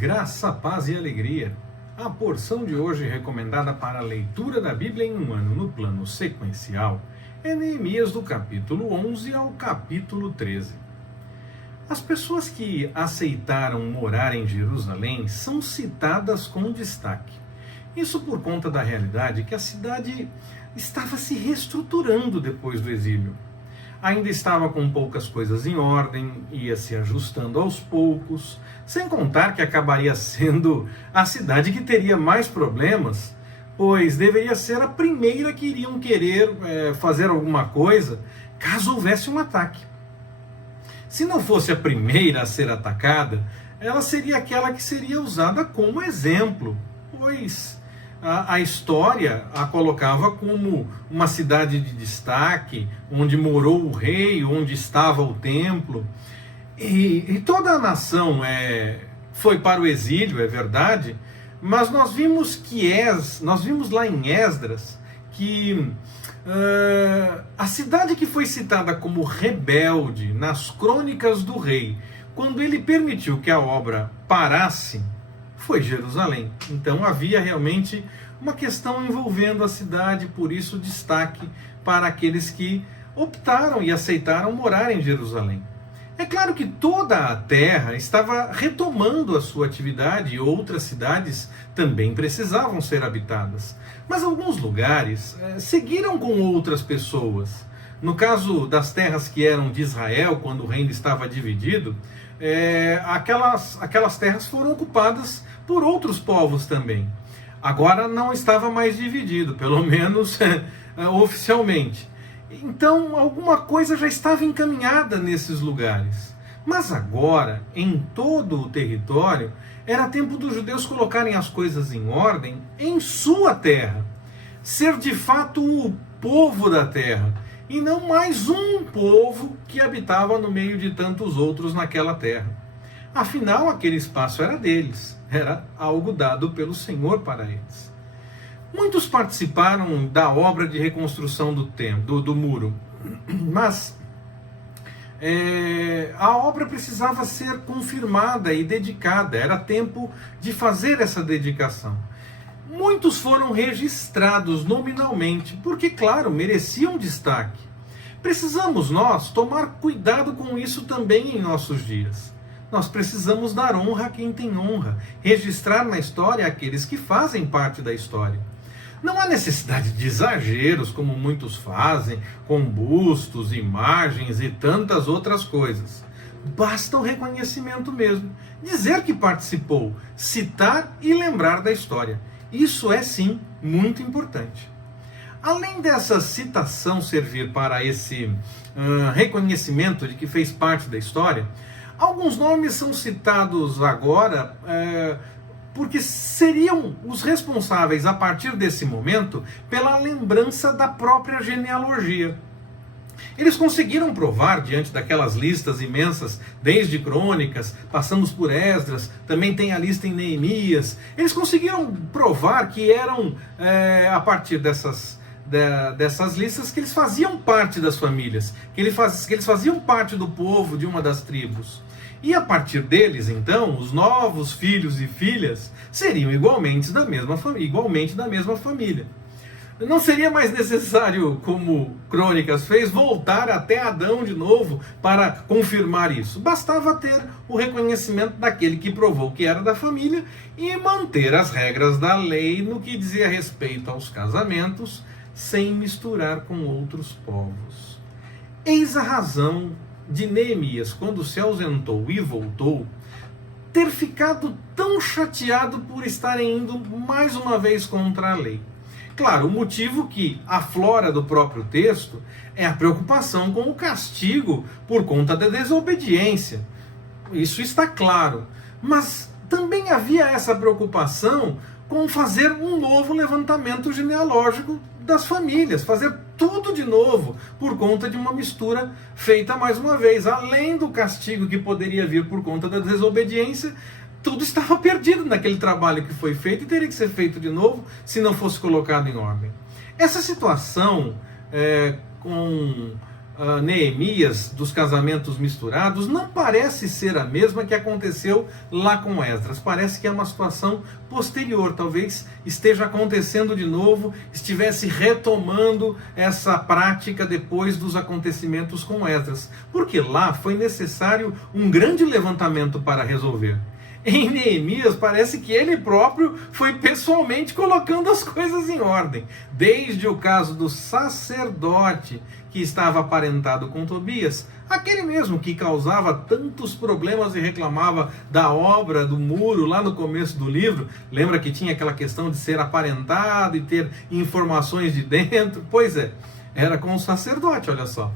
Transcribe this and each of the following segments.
Graça, paz e alegria. A porção de hoje recomendada para a leitura da Bíblia em um ano no plano sequencial é Neemias do capítulo 11 ao capítulo 13. As pessoas que aceitaram morar em Jerusalém são citadas com destaque. Isso por conta da realidade que a cidade estava se reestruturando depois do exílio. Ainda estava com poucas coisas em ordem, ia se ajustando aos poucos, sem contar que acabaria sendo a cidade que teria mais problemas, pois deveria ser a primeira que iriam querer fazer alguma coisa caso houvesse um ataque. Se não fosse a primeira a ser atacada, ela seria aquela que seria usada como exemplo, pois a história a colocava como uma cidade de destaque, onde morou o rei, onde estava o templo. E toda a nação foi para o exílio, é verdade, mas nós vimos lá em Esdras que a cidade que foi citada como rebelde nas crônicas do rei, quando ele permitiu que a obra parasse, foi Jerusalém. Então havia realmente uma questão envolvendo a cidade, por isso destaque para aqueles que optaram e aceitaram morar em Jerusalém. É claro que toda a terra estava retomando a sua atividade e outras cidades também precisavam ser habitadas. Mas alguns lugares seguiram com outras pessoas. No caso das terras que eram de Israel, quando o reino estava dividido, aquelas terras foram ocupadas por outros povos também. Agora não estava mais dividido, pelo menos oficialmente. Então alguma coisa já estava encaminhada nesses lugares. Mas agora, em todo o território, era tempo dos judeus colocarem as coisas em ordem em sua terra. Ser de fato o povo da terra, e não mais um povo que habitava no meio de tantos outros naquela terra. Afinal, aquele espaço era deles, era algo dado pelo Senhor para eles. Muitos participaram da obra de reconstrução do muro, mas a obra precisava ser confirmada e dedicada, era tempo de fazer essa dedicação. Muitos foram registrados nominalmente, porque, claro, mereciam destaque. Precisamos nós tomar cuidado com isso também em nossos dias. Nós precisamos dar honra a quem tem honra, registrar na história aqueles que fazem parte da história. Não há necessidade de exageros, como muitos fazem, com bustos, imagens e tantas outras coisas. Basta o reconhecimento mesmo, dizer que participou, citar e lembrar da história. Isso é sim muito importante. Além dessa citação servir para esse reconhecimento de que fez parte da história, alguns nomes são citados agora porque seriam os responsáveis, a partir desse momento, pela lembrança da própria genealogia. Eles conseguiram provar, diante daquelas listas imensas, desde Crônicas, passamos por Esdras, também tem a lista em Neemias, eles conseguiram provar que eram, a partir dessas listas, que eles faziam parte das famílias, que eles faziam parte do povo de uma das tribos. E a partir deles, então, os novos filhos e filhas seriam igualmente da mesma família. Não seria mais necessário, como Crônicas fez, voltar até Adão de novo para confirmar isso. Bastava ter o reconhecimento daquele que provou que era da família e manter as regras da lei no que dizia respeito aos casamentos, sem misturar com outros povos. Eis a razão de Neemias, quando se ausentou e voltou, ter ficado tão chateado por estarem indo mais uma vez contra a lei. Claro, o motivo que aflora do próprio texto é a preocupação com o castigo por conta da desobediência. Isso está claro. Mas também havia essa preocupação com fazer um novo levantamento genealógico das famílias, fazer tudo de novo por conta de uma mistura feita mais uma vez. Além do castigo que poderia vir por conta da desobediência, tudo estava perdido naquele trabalho que foi feito e teria que ser feito de novo se não fosse colocado em ordem. Essa situação com Neemias, dos casamentos misturados, não parece ser a mesma que aconteceu lá com Esdras. Parece que é uma situação posterior, talvez esteja acontecendo de novo, estivesse retomando essa prática depois dos acontecimentos com Esdras, porque lá foi necessário um grande levantamento para resolver. Em Neemias parece que ele próprio foi pessoalmente colocando as coisas em ordem, desde o caso do sacerdote que estava aparentado com Tobias, aquele mesmo que causava tantos problemas e reclamava da obra do muro lá no começo do livro. Lembra que tinha aquela questão de ser aparentado e ter informações de dentro? Pois é, era com o sacerdote, olha só.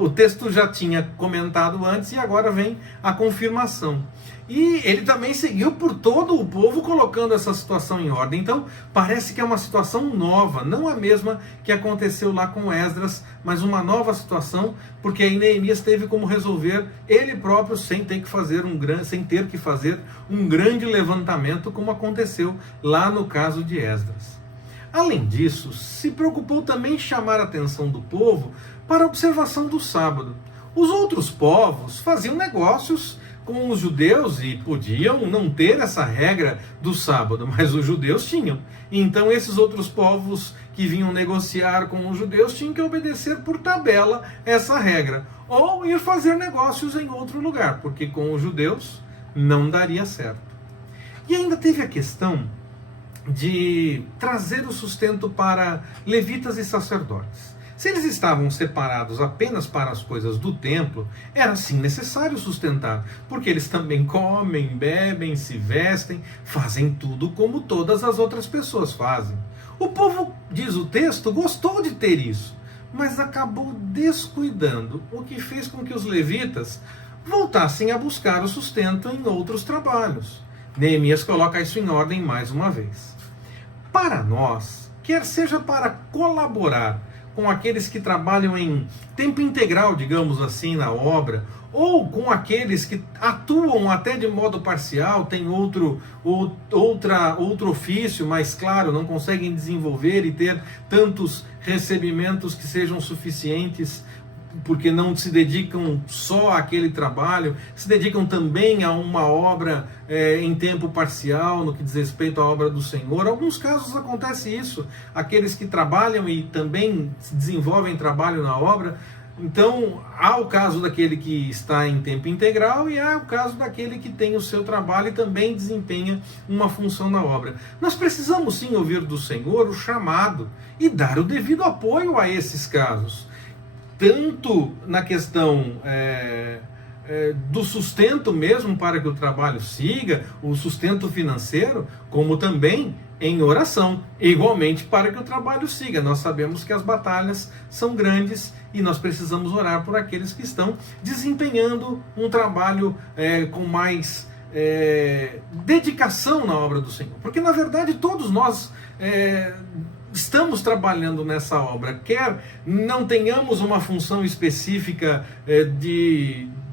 O texto já tinha comentado antes e agora vem a confirmação. E ele também seguiu por todo o povo colocando essa situação em ordem. Então, parece que é uma situação nova, não a mesma que aconteceu lá com Esdras, mas uma nova situação, porque aí Neemias teve como resolver ele próprio sem ter que fazer um grande levantamento, como aconteceu lá no caso de Esdras. Além disso, se preocupou também em chamar a atenção do povo para a observação do sábado. Os outros povos faziam negócios com os judeus e podiam não ter essa regra do sábado, mas os judeus tinham. Então esses outros povos que vinham negociar com os judeus tinham que obedecer por tabela essa regra, ou ir fazer negócios em outro lugar, porque com os judeus não daria certo. E ainda teve a questão de trazer o sustento para levitas e sacerdotes. Se eles estavam separados apenas para as coisas do templo, era sim necessário sustentar, porque eles também comem, bebem, se vestem, fazem tudo como todas as outras pessoas fazem. O povo, diz o texto, gostou de ter isso, mas acabou descuidando, o que fez com que os levitas voltassem a buscar o sustento em outros trabalhos. Neemias coloca isso em ordem mais uma vez. Para nós, quer seja para colaborar com aqueles que trabalham em tempo integral, digamos assim, na obra, ou com aqueles que atuam até de modo parcial, têm outro ofício, mas claro, não conseguem desenvolver e ter tantos recebimentos que sejam suficientes, porque não se dedicam só àquele trabalho, se dedicam também a uma obra em tempo parcial, no que diz respeito à obra do Senhor. Em alguns casos acontece isso, aqueles que trabalham e também desenvolvem trabalho na obra. Então, há o caso daquele que está em tempo integral e há o caso daquele que tem o seu trabalho e também desempenha uma função na obra. Nós precisamos sim ouvir do Senhor o chamado e dar o devido apoio a esses casos, tanto na questão do sustento mesmo para que o trabalho siga, o sustento financeiro, como também em oração, igualmente para que o trabalho siga. Nós sabemos que as batalhas são grandes e nós precisamos orar por aqueles que estão desempenhando um trabalho com mais dedicação na obra do Senhor. Porque na verdade todos nós estamos trabalhando nessa obra, quer não tenhamos uma função específica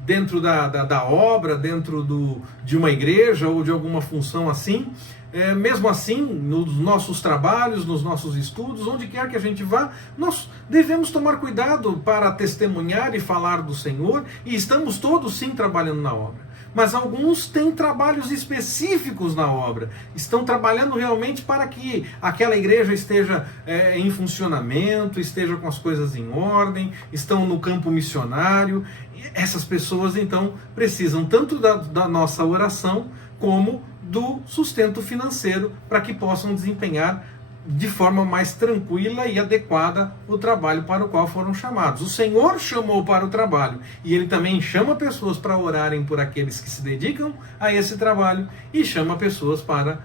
dentro da obra, dentro de uma igreja ou de alguma função assim, mesmo assim, nos nossos trabalhos, nos nossos estudos, onde quer que a gente vá, nós devemos tomar cuidado para testemunhar e falar do Senhor, e estamos todos sim trabalhando na obra. Mas alguns têm trabalhos específicos na obra, estão trabalhando realmente para que aquela igreja esteja em funcionamento, esteja com as coisas em ordem, estão no campo missionário. E essas pessoas então precisam tanto da nossa oração como do sustento financeiro para que possam desempenhar de forma mais tranquila e adequada o trabalho para o qual foram chamados. O Senhor chamou para o trabalho e Ele também chama pessoas para orarem por aqueles que se dedicam a esse trabalho e chama pessoas para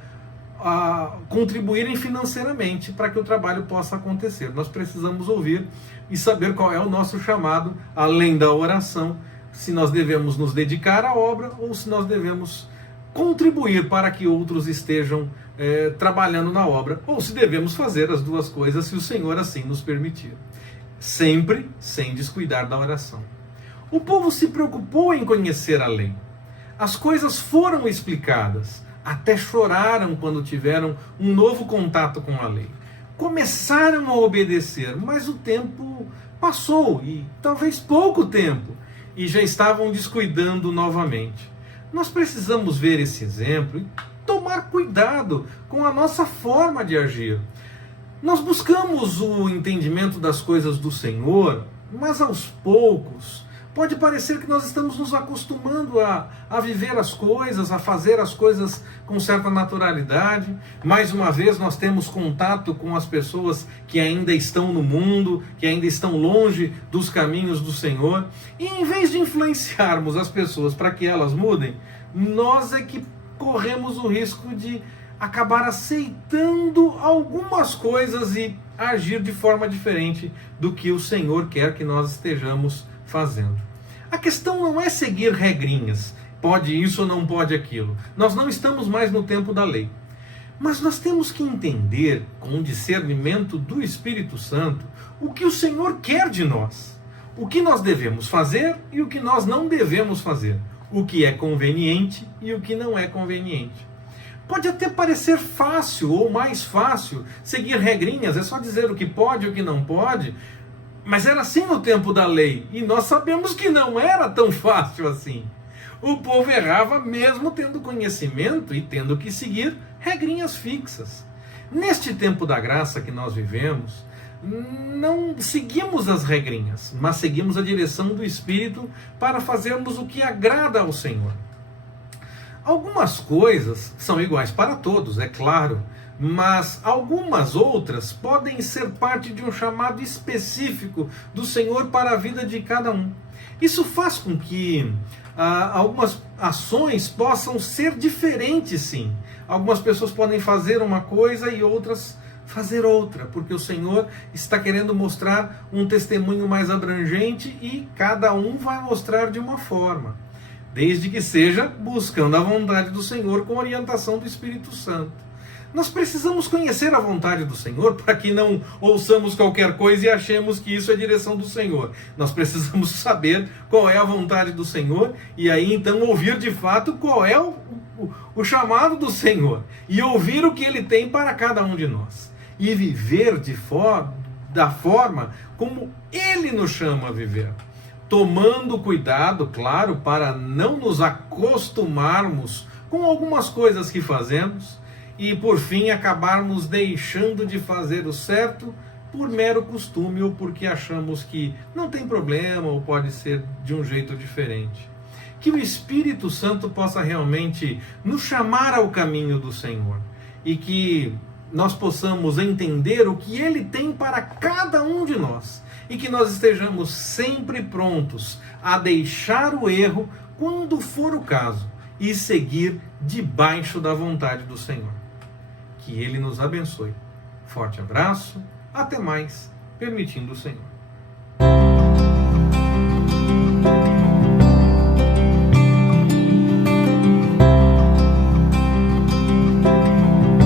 contribuírem financeiramente para que o trabalho possa acontecer. Nós precisamos ouvir e saber qual é o nosso chamado, além da oração, se nós devemos nos dedicar à obra ou se nós devemos contribuir para que outros estejam trabalhando na obra, ou se devemos fazer as duas coisas, se o Senhor assim nos permitir. Sempre sem descuidar da oração. O povo se preocupou em conhecer a lei. As coisas foram explicadas, até choraram quando tiveram um novo contato com a lei. Começaram a obedecer, mas o tempo Passou, e talvez pouco tempo, e já estavam descuidando novamente. Nós precisamos ver esse exemplo e tomar cuidado com a nossa forma de agir. Nós buscamos o entendimento das coisas do Senhor, mas aos poucos pode parecer que nós estamos nos acostumando a viver as coisas, a fazer as coisas com certa naturalidade. Mais uma vez nós temos contato com as pessoas que ainda estão no mundo, que ainda estão longe dos caminhos do Senhor. E em vez de influenciarmos as pessoas para que elas mudem, nós é que corremos o risco de acabar aceitando algumas coisas e agir de forma diferente do que o Senhor quer que nós estejamos fazendo. A questão não é seguir regrinhas, pode isso ou não pode aquilo. Nós não estamos mais no tempo da lei. Mas nós temos que entender, com o discernimento do Espírito Santo, o que o Senhor quer de nós. O que nós devemos fazer e o que nós não devemos fazer. O que é conveniente e o que não é conveniente. Pode até parecer fácil ou mais fácil seguir regrinhas, é só dizer o que pode e o que não pode, mas era assim no tempo da lei, e nós sabemos que não era tão fácil assim. O povo errava mesmo tendo conhecimento e tendo que seguir regrinhas fixas. Neste tempo da graça que nós vivemos, não seguimos as regrinhas, mas seguimos a direção do Espírito para fazermos o que agrada ao Senhor. Algumas coisas são iguais para todos, é claro, mas algumas outras podem ser parte de um chamado específico do Senhor para a vida de cada um. Isso faz com que algumas ações possam ser diferentes, sim. Algumas pessoas podem fazer uma coisa e outras fazer outra, porque o Senhor está querendo mostrar um testemunho mais abrangente e cada um vai mostrar de uma forma, desde que seja buscando a vontade do Senhor com orientação do Espírito Santo. Nós precisamos conhecer a vontade do Senhor para que não ouçamos qualquer coisa e achemos que isso é a direção do Senhor. Nós precisamos saber qual é a vontade do Senhor e aí então ouvir de fato qual é o chamado do Senhor e ouvir o que Ele tem para cada um de nós e viver da forma como Ele nos chama a viver. Tomando cuidado, claro, para não nos acostumarmos com algumas coisas que fazemos e, por fim, acabarmos deixando de fazer o certo por mero costume ou porque achamos que não tem problema ou pode ser de um jeito diferente. Que o Espírito Santo possa realmente nos chamar ao caminho do Senhor e que nós possamos entender o que Ele tem para cada um de nós e que nós estejamos sempre prontos a deixar o erro quando for o caso e seguir debaixo da vontade do Senhor. Que Ele nos abençoe. Forte abraço, até mais, permitindo o Senhor.